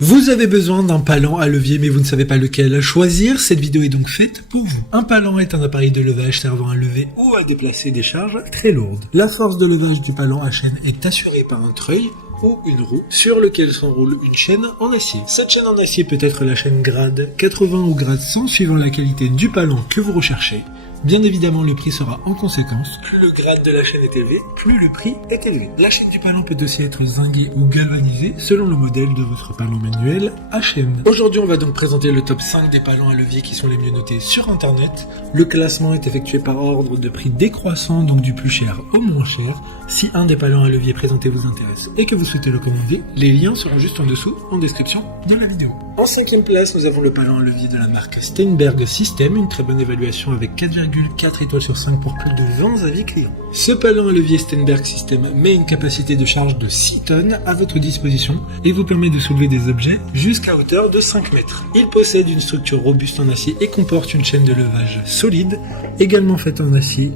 Vous avez besoin d'un palan à levier mais vous ne savez pas lequel choisir, cette vidéo est donc faite pour vous. Un palan est un appareil de levage servant à lever ou à déplacer des charges très lourdes. La force de levage du palan à chaîne est assurée par un treuil ou une roue sur lequel s'enroule une chaîne en acier. Cette chaîne en acier peut être la chaîne grade 80 ou grade 100 suivant la qualité du palan que vous recherchez. Bien évidemment, le prix sera en conséquence. Plus le grade de la chaîne est élevé, plus le prix est élevé. La chaîne du palan peut aussi être zinguée ou galvanisée selon le modèle de votre palan manuel à chaîne. Aujourd'hui, on va donc présenter le top 5 des palans à levier qui sont les mieux notés sur internet. Le classement est effectué par ordre de prix décroissant, donc du plus cher au moins cher. Si un des palans à levier présentés vous intéresse et que vous souhaitez le commander, les liens seront juste en dessous en description de la vidéo. En 5e place, nous avons le palan à levier de la marque Steinberg System, une très bonne évaluation avec 4,4 étoiles sur 5 pour plus de 20 avis clients. Ce palan à levier Steinberg System met une capacité de charge de 6 tonnes à votre disposition et vous permet de soulever des objets jusqu'à hauteur de 5 mètres. Il possède une structure robuste en acier et comporte une chaîne de levage solide, également faite en acier.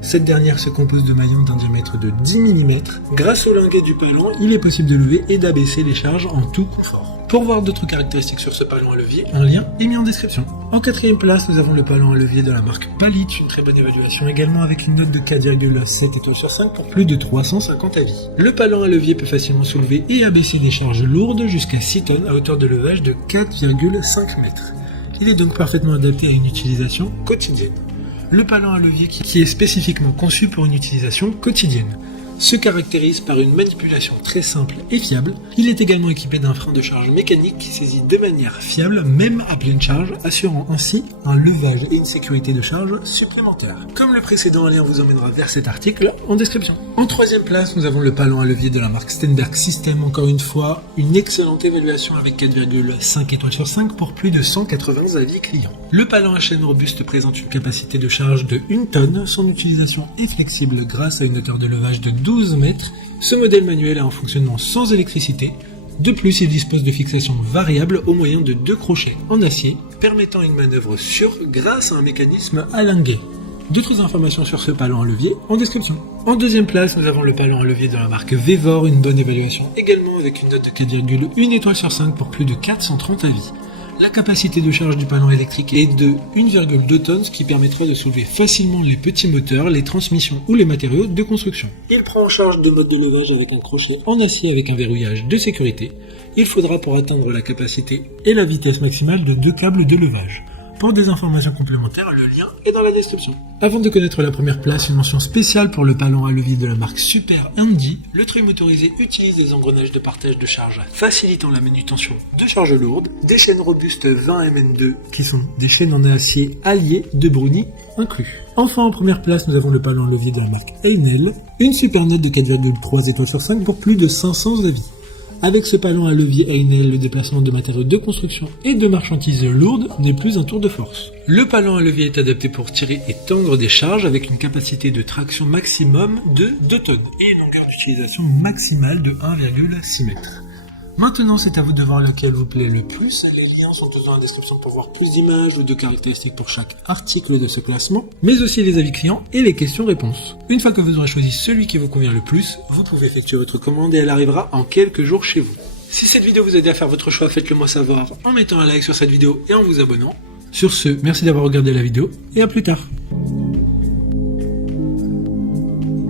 Cette dernière se compose de maillons d'un diamètre de 10 mm. Grâce au linguet du palan, il est possible de lever et d'abaisser les charges en tout confort. Pour voir d'autres caractéristiques sur ce palan à levier, un lien est mis en description. En 4e place, nous avons le palan à levier de la marque Palit, une très bonne évaluation également avec une note de 4,7 étoiles sur 5 pour plus de 350 avis. Le palan à levier peut facilement soulever et abaisser des charges lourdes jusqu'à 6 tonnes à hauteur de levage de 4,5 mètres. Il est donc parfaitement adapté à une utilisation quotidienne. Le palan à levier qui est spécifiquement conçu pour une utilisation quotidienne se caractérise par une manipulation très simple et fiable. Il est également équipé d'un frein de charge mécanique qui saisit de manière fiable, même à pleine charge, assurant ainsi un levage et une sécurité de charge supplémentaires. Comme le précédent, un lien vous emmènera vers cet article en description. En 3e place, nous avons le palan à levier de la marque Steinberg System, encore une fois, une excellente évaluation avec 4,5 étoiles sur 5 pour plus de 180 avis clients. Le palan à chaîne robuste présente une capacité de charge de 1 tonne, son utilisation est flexible grâce à une hauteur de levage de 12 mètres. Ce modèle manuel est en fonctionnement sans électricité. De plus, il dispose de fixations variables au moyen de 2 crochets en acier, permettant une manœuvre sûre grâce à un mécanisme à linguet. D'autres informations sur ce palan à levier en description. En 2e place, nous avons le palan à levier de la marque Vevor, une bonne évaluation également avec une note de 4,1 étoiles sur 5 pour plus de 430 avis. La capacité de charge du palan électrique est de 1,2 tonnes, ce qui permettra de soulever facilement les petits moteurs, les transmissions ou les matériaux de construction. Il prend en charge 2 modes de levage avec un crochet en acier avec un verrouillage de sécurité. Il faudra pour atteindre la capacité et la vitesse maximale de 2 câbles de levage. Pour des informations complémentaires, le lien est dans la description. Avant de connaître la première place, une mention spéciale pour le palan à levier de la marque Super Handy. Le treuil motorisé utilise des engrenages de partage de charge facilitant la manutention de charges lourdes, des chaînes robustes 20 Mn2 qui sont des chaînes en acier alliées de Bruni inclus. Enfin, en première place, nous avons le palan à levier de la marque Einel, une super note de 4,3 étoiles sur 5 pour plus de 500 avis. Avec ce palan à levier Einel, le déplacement de matériaux de construction et de marchandises lourdes n'est plus un tour de force. Le palan à levier est adapté pour tirer et tendre des charges avec une capacité de traction maximum de 2 tonnes et une longueur d'utilisation maximale de 1,6 m. Maintenant, c'est à vous de voir lequel vous plaît le plus. Les liens sont tous dans la description pour voir plus d'images ou de caractéristiques pour chaque article de ce classement, mais aussi les avis clients et les questions-réponses. Une fois que vous aurez choisi celui qui vous convient le plus, vous pouvez effectuer votre commande et elle arrivera en quelques jours chez vous. Si cette vidéo vous aide à faire votre choix, faites-le moi savoir en mettant un like sur cette vidéo et en vous abonnant. Sur ce, merci d'avoir regardé la vidéo et à plus tard.